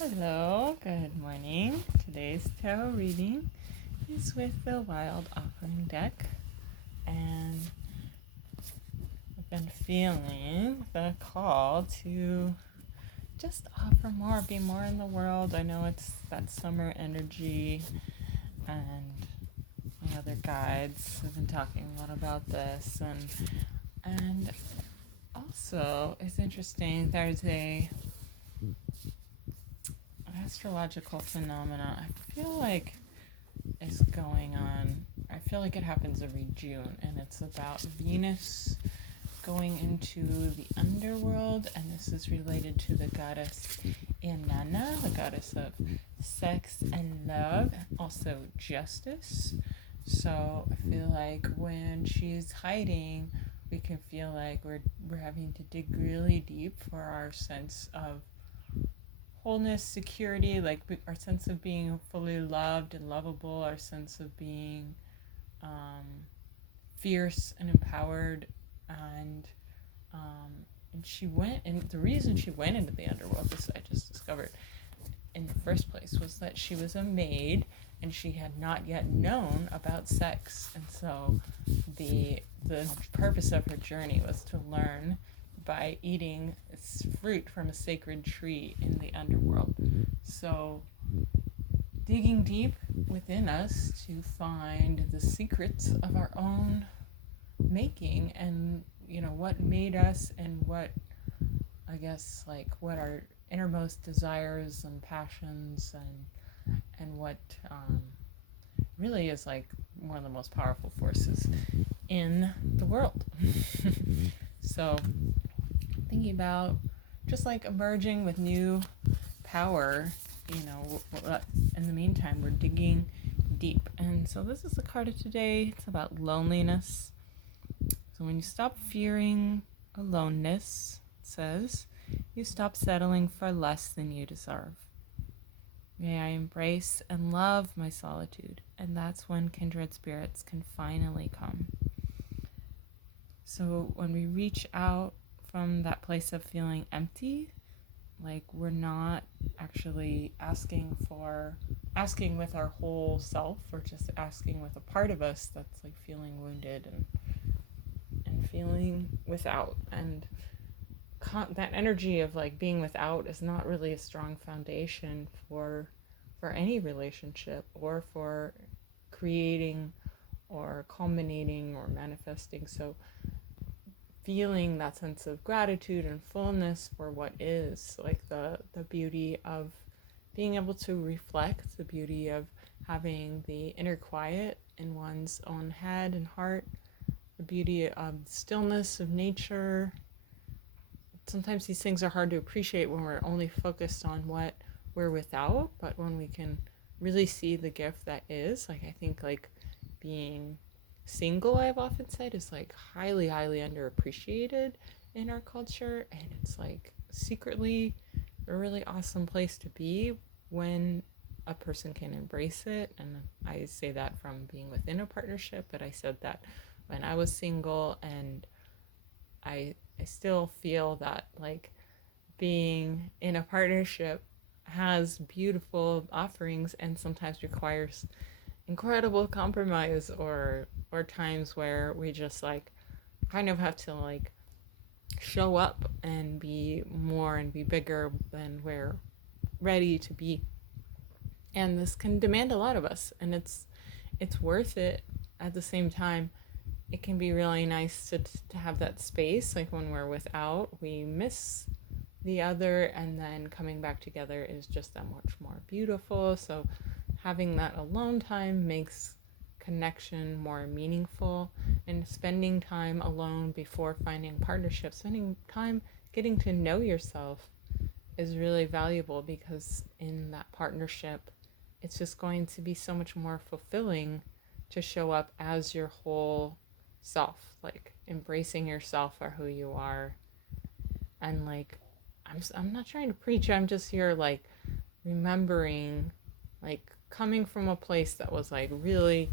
Hello, good morning. Today's tarot reading is with the Wild Offering deck, and I've been feeling the call to just offer more, be more in the world. I know it's that summer energy, and my other guides have been talking a lot about this, and also it's interesting. There's a astrological phenomena I feel like is going on. I feel like it happens every June, and it's about Venus going into the underworld, and this is related to the goddess Inanna, the goddess of sex and love, also justice. So I feel like when she's hiding, we can feel like we're having to dig really deep for our sense of wholeness, security, like our sense of being fully loved and lovable, our sense of being fierce and empowered, and and she went, and the reason she went into the underworld, this I just discovered in the first place, was that she was a maid and she had not yet known about sex, and so the purpose of her journey was to learn by eating fruit from a sacred tree in the underworld. So digging deep within us to find the secrets of our own making, and what made us, and what I guess like what our innermost desires and passions, and what really is like one of the most powerful forces in the world. So thinking about just like emerging with new power, in the meantime we're digging deep. And so this is the card of today. It's about loneliness. So when you stop fearing aloneness, it says, you stop settling for less than you deserve. May I embrace and love my solitude, and that's when kindred spirits can finally come. So when we reach out from that place of feeling empty, like we're not actually asking with our whole self, or just asking with a part of us that's like feeling wounded and feeling without, and that energy of like being without is not really a strong foundation for any relationship, or for creating or culminating or manifesting. So feeling that sense of gratitude and fullness for what is, like the beauty of being able to reflect, the beauty of having the inner quiet in one's own head and heart, the beauty of stillness of nature. Sometimes these things are hard to appreciate when we're only focused on what we're without, but when we can really see the gift that is, like I think like being single, I've often said, is like highly underappreciated in our culture, and it's like secretly a really awesome place to be when a person can embrace it. And I say that from being within a partnership, but I said that when I was single, and I still feel that like being in a partnership has beautiful offerings and sometimes requires incredible compromise, or times where we just like kind of have to like show up and be more and be bigger than we're ready to be. And this can demand a lot of us, and it's worth it. At the same time, it can be really nice to have that space. Like when we're without, we miss the other, and then coming back together is just that much more beautiful. So having that alone time makes connection more meaningful, and spending time alone before finding partnership, spending time getting to know yourself is really valuable, because in that partnership it's just going to be so much more fulfilling to show up as your whole self, like embracing yourself for who you are. And like I'm not trying to preach, I'm just here like remembering, like coming from a place that was like really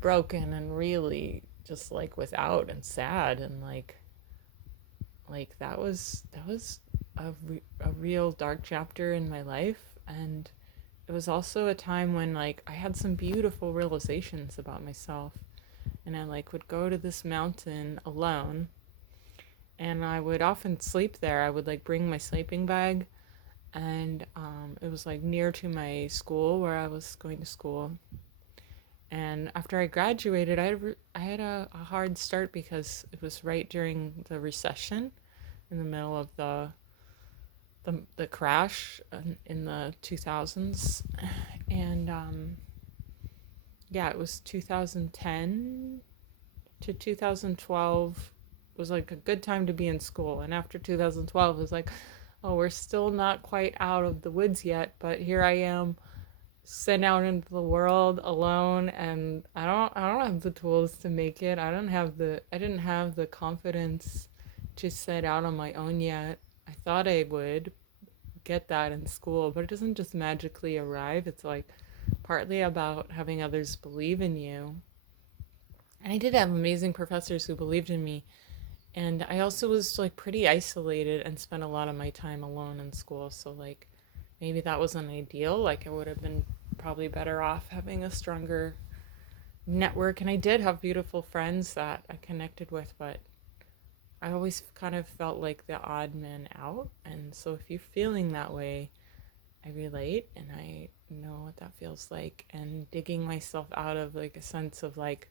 broken and really just like without and sad, and like that was a real dark chapter in my life. And it was also a time when like I had some beautiful realizations about myself. And I like would go to this mountain alone, and I would often sleep there. I would like bring my sleeping bag, and it was like near to my school where I was going to school. And after I graduated, I had a hard start because it was right during the recession, in the middle of the crash in the 2000s. And yeah, it was 2010 to 2012 was like a good time to be in school. And after 2012 it was like, oh, we're still not quite out of the woods yet, but here I am sent out into the world alone, and I don't have the tools to make it. I didn't have the confidence to set out on my own yet. I thought I would get that in school, but it doesn't just magically arrive. It's like partly about having others believe in you. And I did have amazing professors who believed in me. And I also was like pretty isolated and spent a lot of my time alone in school. So like maybe that wasn't ideal. Like I would have been probably better off having a stronger network. And I did have beautiful friends that I connected with, but I always kind of felt like the odd man out. And so if you're feeling that way, I relate and I know what that feels like. And digging myself out of like a sense of like,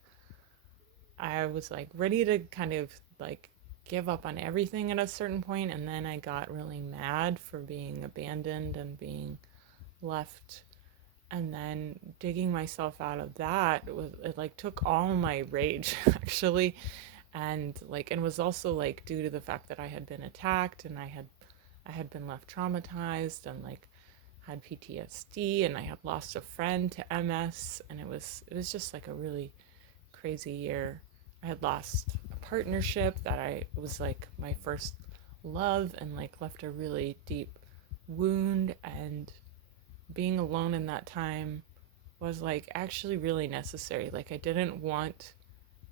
I was like ready to kind of like give up on everything at a certain point, and then I got really mad for being abandoned and being left. And then digging myself out of that was, it like took all my rage actually. And like, and was also like due to the fact that I had been attacked, and I had been left traumatized, and like had PTSD, and I had lost a friend to MS. And it was just like a really crazy year. I had lost a partnership that I was like my first love, and like left a really deep wound. And being alone in that time was like actually really necessary. Like I didn't want,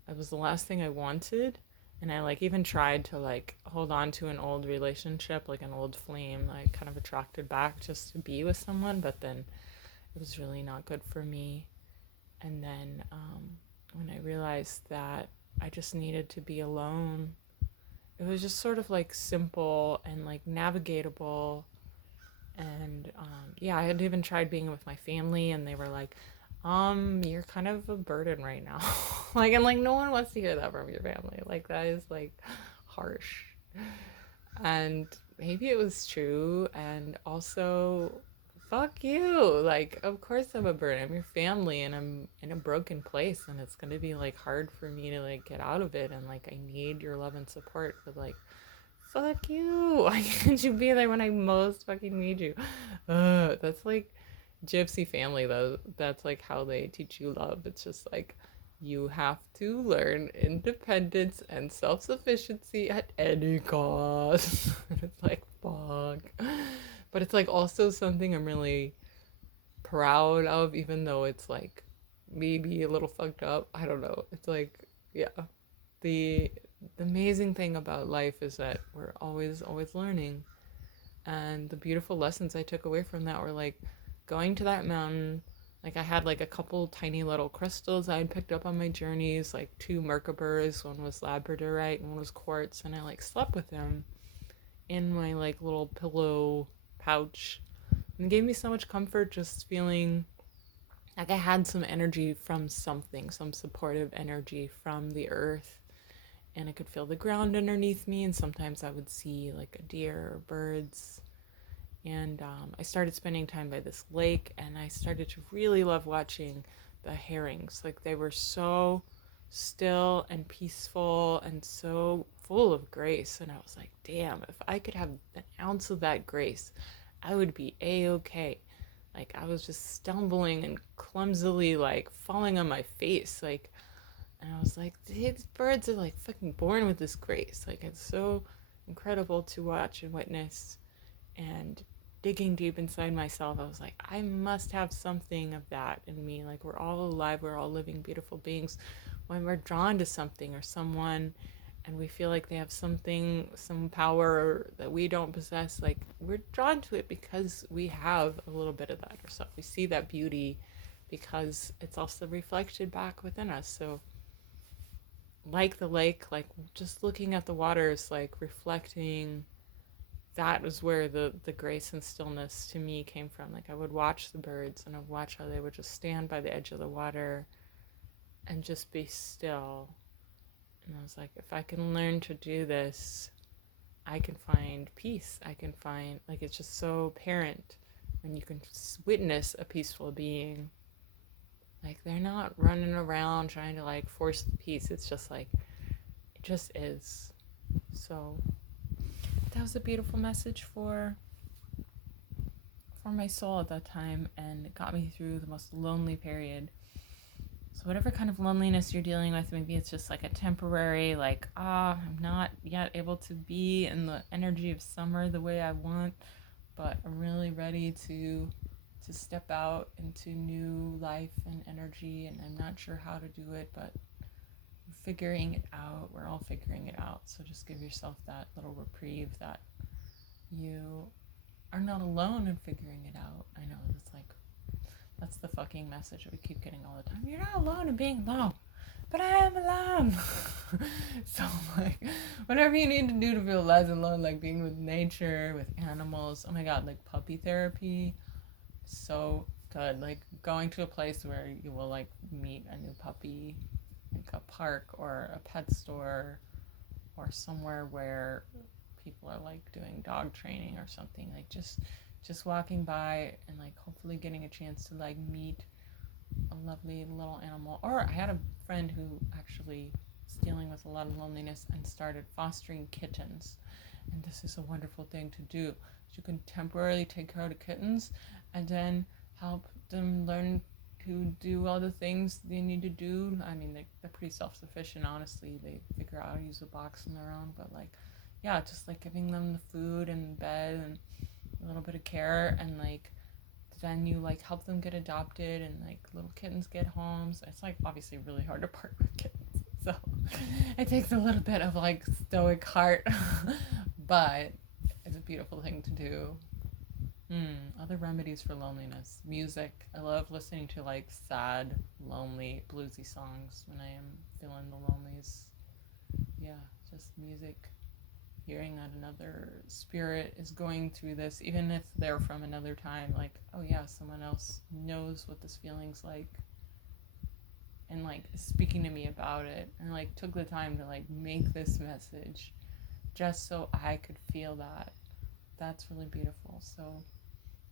it was the last thing I wanted. And I like even tried to like hold on to an old relationship, like an old flame, like kind of attracted back just to be with someone, but then it was really not good for me. And then when I realized that I just needed to be alone, it was just sort of like simple and like navigatable. And yeah, I had even tried being with my family, and they were like, you're kind of a burden right now. Like, and like no one wants to hear that from your family. Like that is like harsh. And maybe it was true. And also, fuck you. Like, of course I'm a burden. I'm your family, and I'm in a broken place, and it's gonna be like hard for me to like get out of it, and like I need your love and support. But like, fuck you. Why can't you be there when I most fucking need you? That's like gypsy family though. That's like how they teach you love. It's just like you have to learn independence and self-sufficiency at any cost. It's like fuck. But it's like also something I'm really proud of, even though it's like maybe a little fucked up. I don't know. It's like, yeah. The the amazing thing about life is that we're always learning. And the beautiful lessons I took away from that were like going to that mountain. Like I had like a couple tiny little crystals I had picked up on my journeys, like two Merkaburs. One was labradorite and one was quartz, and I like slept with them in my like little pillow pouch. And it gave me so much comfort just feeling like I had some energy from something, some supportive energy from the earth. And I could feel the ground underneath me, and sometimes I would see like a deer or birds. And I started spending time by this lake, and I started to really love watching the herrings. Like they were so still and peaceful and so full of grace. And I was like, damn, if I could have an ounce of that grace, I would be a-okay. Like I was just stumbling and clumsily like falling on my face. Like, and I was like, these birds are like fucking born with this grace. Like it's so incredible to watch and witness. And digging deep inside myself, I was like, I must have something of that in me. Like we're all alive, we're all living beautiful beings. When we're drawn to something or someone, and we feel like they have something, some power that we don't possess, like we're drawn to it because we have a little bit of that ourselves. We see that beauty because it's also reflected back within us. So like the lake, like just looking at the waters, like reflecting, that was where the grace and stillness to me came from. Like I would watch the birds and I'd watch how they would just stand by the edge of the water and just be still. And I was like, if I can learn to do this, I can find peace. I can find, like, it's just so apparent when you can witness a peaceful being. Like, they're not running around trying to, like, force the peace. It's just like, it just is. So, that was a beautiful message for my soul at that time, and it got me through the most lonely period. So whatever kind of loneliness you're dealing with, maybe it's just like a temporary, like, I'm not yet able to be in the energy of summer the way I want, but I'm really ready to step out into new life and energy, and I'm not sure how to do it, but I'm figuring it out. We're all figuring it out. So just give yourself that little reprieve that you are not alone in figuring it out. I know it's like, that's the fucking message that we keep getting all the time. You're not alone in being alone. But I am alone. So, like, whatever you need to do to feel less alone, like being with nature, with animals. Oh my God, like puppy therapy. So good. Like going to a place where you will, like, meet a new puppy, like a park or a pet store or somewhere where people are, like, doing dog training or something. Like, just walking by and, like, hopefully getting a chance to, like, meet a lovely little animal. Or I had a friend who actually was dealing with a lot of loneliness and started fostering kittens. And this is a wonderful thing to do. You can temporarily take care of the kittens and then help them learn to do all the things they need to do. I mean, they're pretty self-sufficient, honestly. They figure out how to use a box on their own. But, like, yeah, just, like, giving them the food and bed and a little bit of care, and, like, then you, like, help them get adopted, and, like, little kittens get homes. It's, like, obviously really hard to part with kittens, so it takes a little bit of, like, stoic heart, but it's a beautiful thing to do. Other remedies for loneliness. Music. I love listening to, like, sad, lonely, bluesy songs when I am feeling the lonelies. Yeah, just music. Hearing that another spirit is going through this, even if they're from another time, like, oh yeah, someone else knows what this feeling's like, and, like, is speaking to me about it, and, like, took the time to, like, make this message just so I could feel that. That's really beautiful. So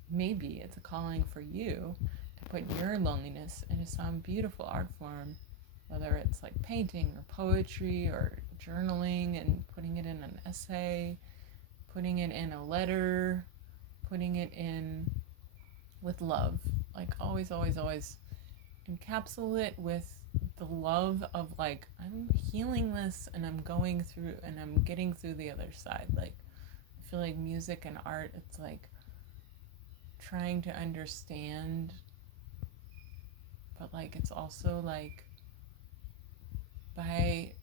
maybe it's a calling for you to put your loneliness into some beautiful art form, whether it's, like, painting or poetry or journaling and putting it in an essay, putting it in a letter, putting it in with love. Like, always, always, always encapsulate it with the love of, like, I'm healing this and I'm going through and I'm getting through the other side. Like, I feel like music and art, it's like trying to understand, but, like, it's also like by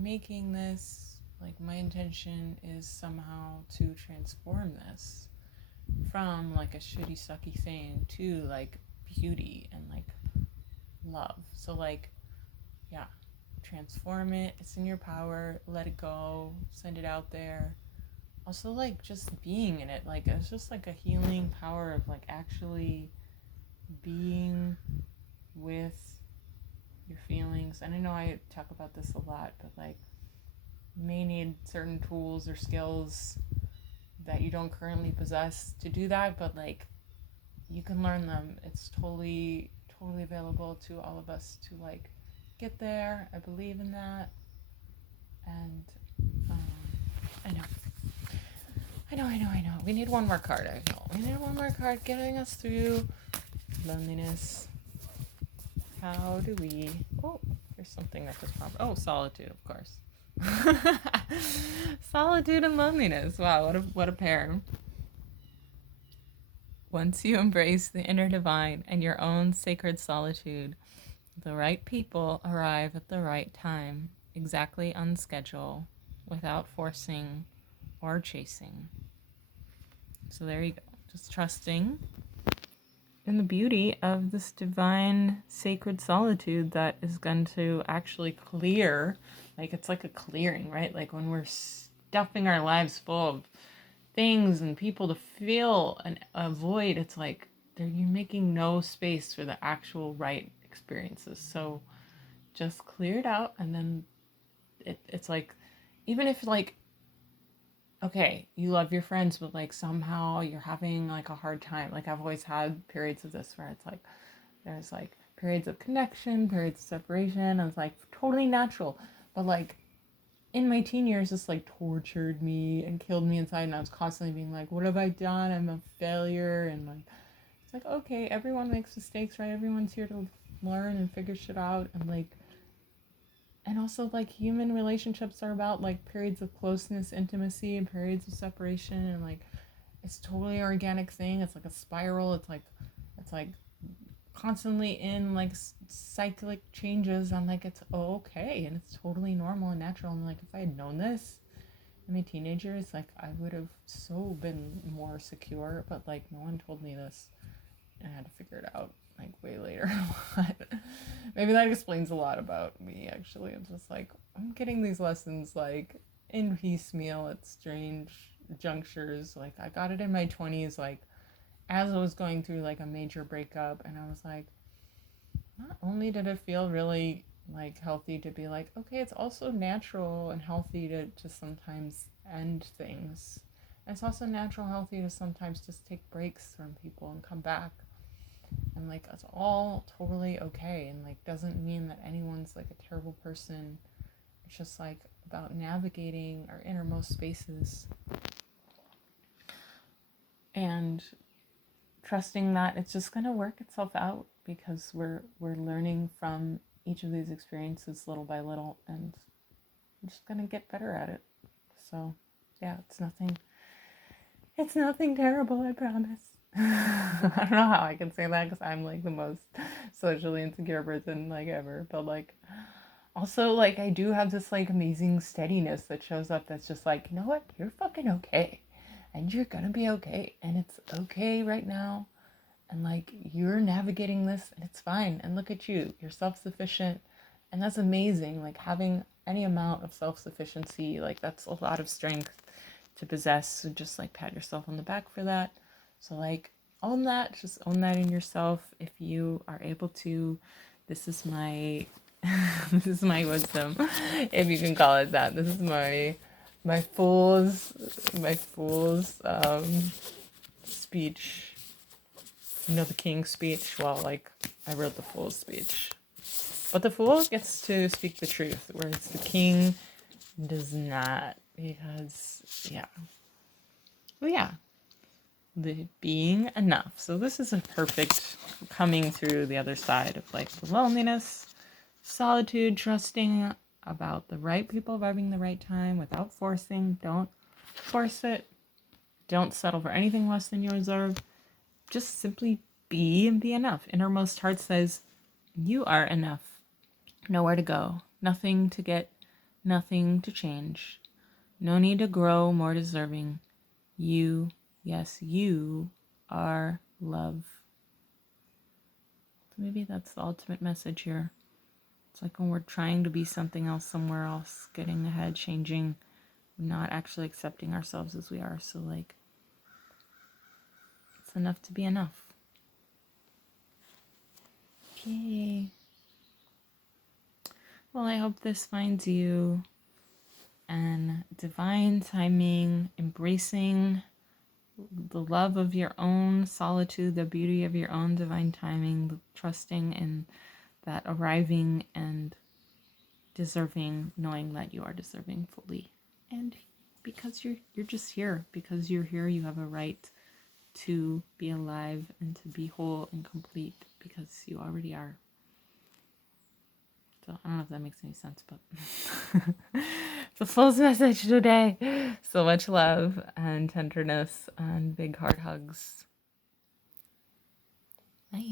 making this, like, my intention is somehow to transform this from, like, a shitty sucky thing to, like, beauty and, like, love. So, like, yeah, transform it. It's in your power. Let it go. Send it out there. Also, like, just being in it. Like, it's just, like, a healing power of, like, actually being with your feelings. And I know I talk about this a lot, but, like, you may need certain tools or skills that you don't currently possess to do that, but, like, you can learn them. It's totally available to all of us to, like, get there. I believe in that. And I know. We need one more card. I know. We need one more card getting us through loneliness. How do we... Oh, there's something that just popped. Oh, solitude, of course. Solitude and loneliness. Wow, what a pair. Once you embrace the inner divine and your own sacred solitude, the right people arrive at the right time. exactly on schedule without forcing or chasing. So there you go. Just trusting in the beauty of this divine sacred solitude that is going to actually clear. Like, it's like a clearing, right? Like when we're stuffing our lives full of things and people to feel and avoid, it's like you're making no space for the actual right experiences. So just clear it out, and then it's like, even if like, okay, you love your friends, but like somehow you're having like a hard time. Like I've always had periods of this where it's like there's like periods of connection, periods of separation, and it's like totally natural. But like in my teen years, this like tortured me and killed me inside, and I was constantly being like, what have I done? I'm a failure. And like, it's like, okay, everyone makes mistakes, right? Everyone's here to learn and figure shit out. And like, and also like human relationships are about like periods of closeness, intimacy, and periods of separation. And like, it's totally organic thing. It's like a spiral. It's like constantly in like cyclic changes. I'm like, it's okay, and it's totally normal and natural. And like, if I had known this in my teenagers, like I would have so been more secure. But like, no one told me this, and I had to figure it out like way later. But maybe that explains a lot about me. Actually, it's just like I'm getting these lessons like in piecemeal at strange junctures. Like I got it in my 20s, like as I was going through like a major breakup, and I was like, not only did it feel really like healthy to be like, okay, it's also natural and healthy to sometimes end things. And it's also natural, healthy to sometimes just take breaks from people and come back. And like, it's all totally okay. And like, doesn't mean that anyone's like a terrible person. It's just like about navigating our innermost spaces and trusting that it's just going to work itself out, because we're learning from each of these experiences little by little, and we're just going to get better at it. So yeah, it's nothing terrible, I promise. I don't know how I can say that, because I'm like the most socially insecure person like ever, but like also like I do have this like amazing steadiness that shows up, that's just like, you know what, you're fucking okay, and you're gonna be okay, and it's okay right now, and like you're navigating this, and it's fine, and look at you, you're self-sufficient, and that's amazing. Like having any amount of self-sufficiency, like that's a lot of strength to possess, so just like pat yourself on the back for that. So like own that, just own that in yourself if you are able to. This is my this is my wisdom, if you can call it that. This is my fool's speech. You know, the king's speech. Well, like I wrote the fool's speech, but the fool gets to speak the truth, whereas the king does not, because the being enough. So this is a perfect coming through the other side of like the loneliness, solitude, trusting about the right people arriving the right time without forcing. Don't force it. Don't settle for anything less than you deserve. Just simply be and be enough. Innermost heart says, you are enough. Nowhere to go. Nothing to get. Nothing to change. No need to grow more deserving. You, yes, you are love. So maybe that's the ultimate message here. It's like when we're trying to be something else somewhere else, getting ahead, changing, not actually accepting ourselves as we are. So like, it's enough to be enough. Yay. Well, I hope this finds you, and divine timing, embracing the love of your own solitude, the beauty of your own divine timing, trusting in that arriving and deserving, knowing that you are deserving fully. And because you're just here, because you're here, you have a right to be alive and to be whole and complete, because you already are. So I don't know if that makes any sense, but it's a full message today. So much love and tenderness and big heart hugs. Bye.